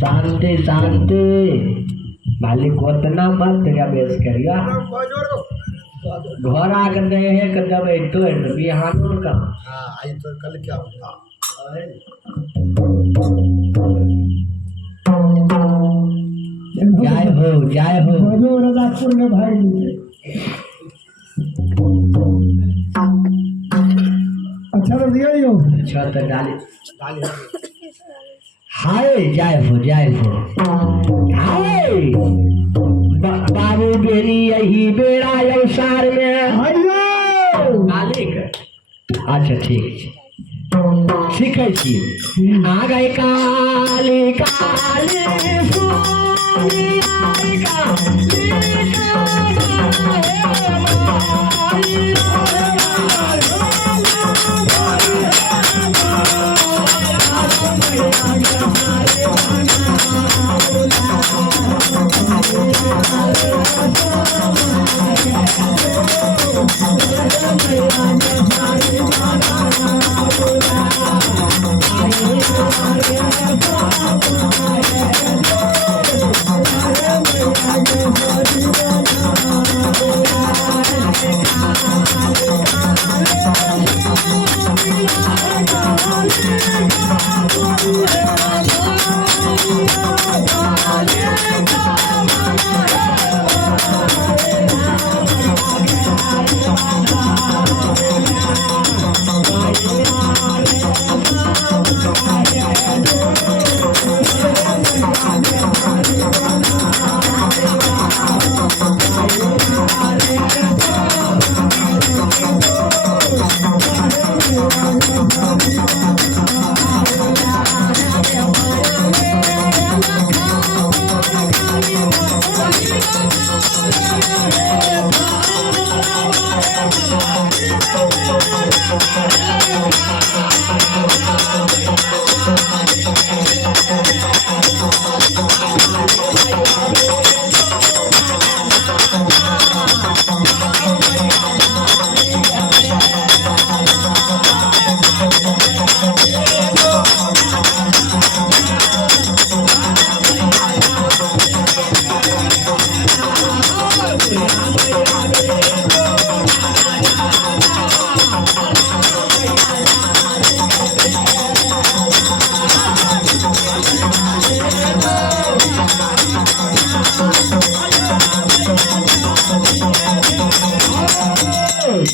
शांति शांति मालिक कोतना बात क्या बेस करिया घर आ कर गए हैं कदम तो बिहानों का हाँ आई तो कल क्या होता जय हो रजापुर में भाई अच्छा तो दिया ही हो अच्छा तो डाली डाली हाय जय हो हाय बाबू बेली यही बेड़ा अवसार में मालिक अच्छा ठीक सीखे छी आ गए काली काली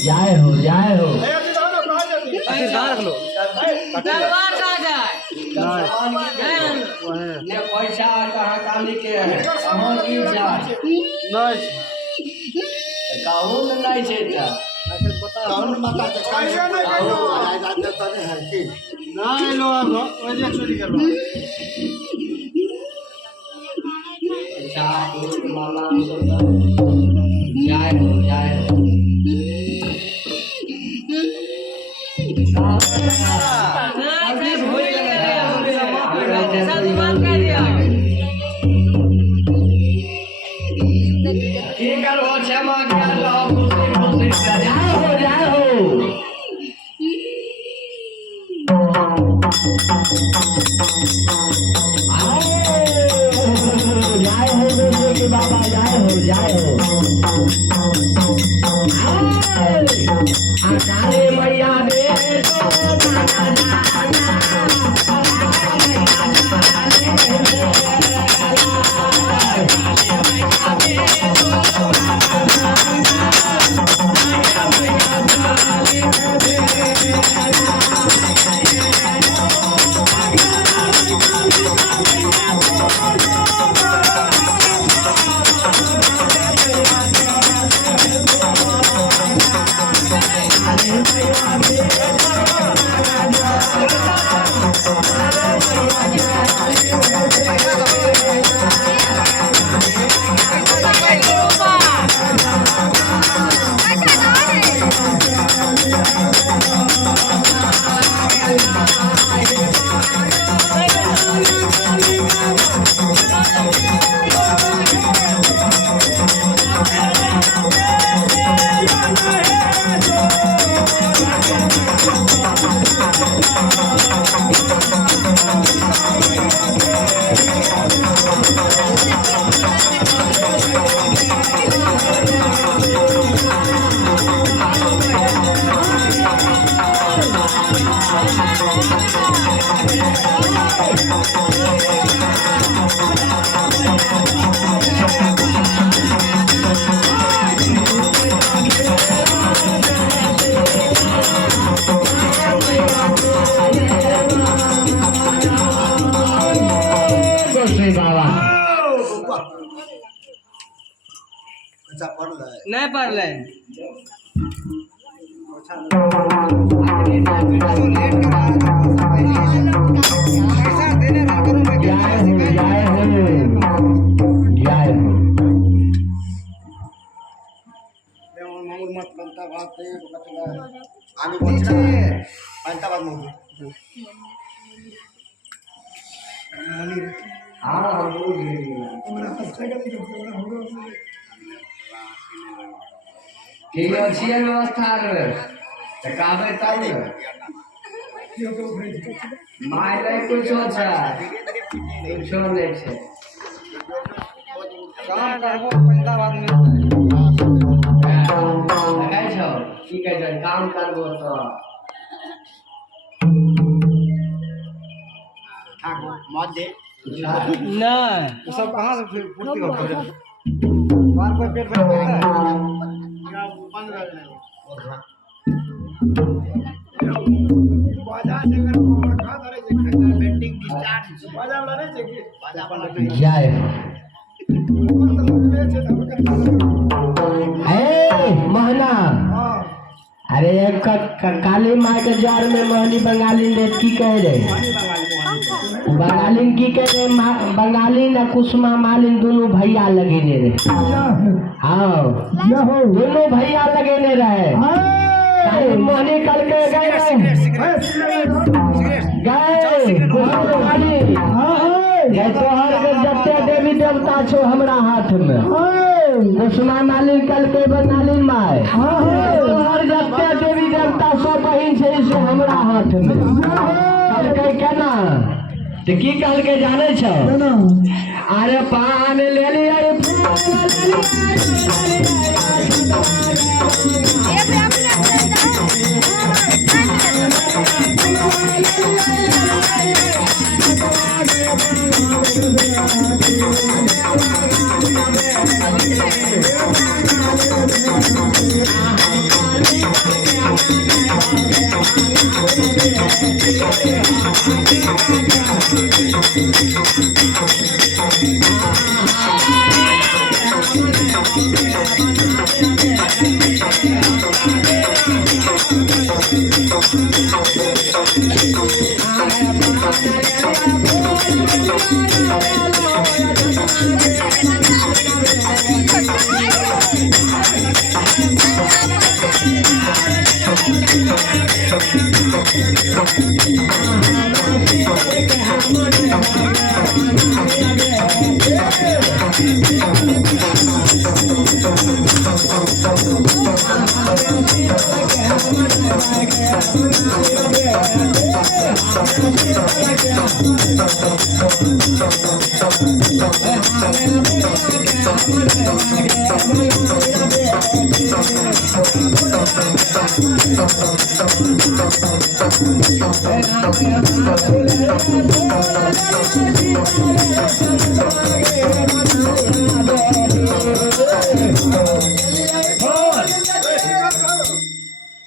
जय हो जय हो। ये पैसा कहाँ काली के है कहाँ की जाए कहूँ न नहीं छै ता कौन माता के आइए नहीं कहियो। राजा तने है कि नहीं लो वजह चोरी कर पैसा फूल माला जय हो जय हो। ठीक है वो क्षमा किया लो खुशी जय हो जय हो। जय हो दोस्तों के बाबा जय हो जय हो। काली मैया दे बाबा अच्छा पढ़ ले नहीं पढ़ले मत बनता बात आम्ही बनता बात मग ठीक अच्छी व्यवस्था कहबे तब माय नहीं कुछो छै कुछो नहीं छै काम करबो पंजाब आदमी कहै छौ की कहै छै काम करबो तो मत दे नहीं सब कहाँ से फिर पूर्ति होता है बार कोई पेट भर देता है बाजार से अगर खबर खा धरे जे पेंडिंग डिस्चार्ज बाजार लने जे के बाजा पर जय महना हां अरे एक काली माँ के जार में महनी बंगाली ने की कह रहे बंगाली की कह रहे बंगाली न कुसुमा मालिन दोनों भैया लगेने रहे हाँ दोनों भैया लगेने रहे मोहनी कल के गए तोहर के जते देवी देवता छो हमरा हाथ में कुसुमा मालिन कल के बनालिन माय तोहर जते देवी देवता सब बहिन छै से हमरा हाथ में कल के केना तो की कल के जाने छो अरे पान ले लिया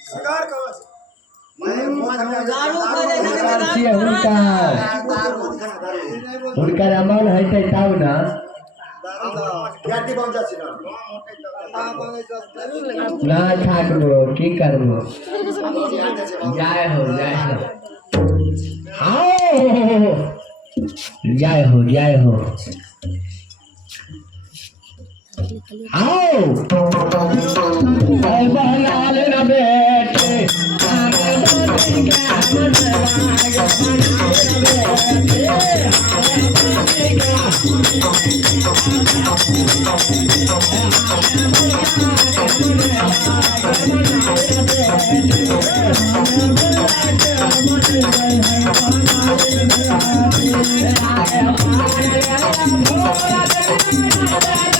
शिकार कवच हुनकर अमल हेतै तब न प्याटी बन जाछि ना ठाकरो की करबो जय हो आओ जय हो आओ बहनाल न बेटे Thank you.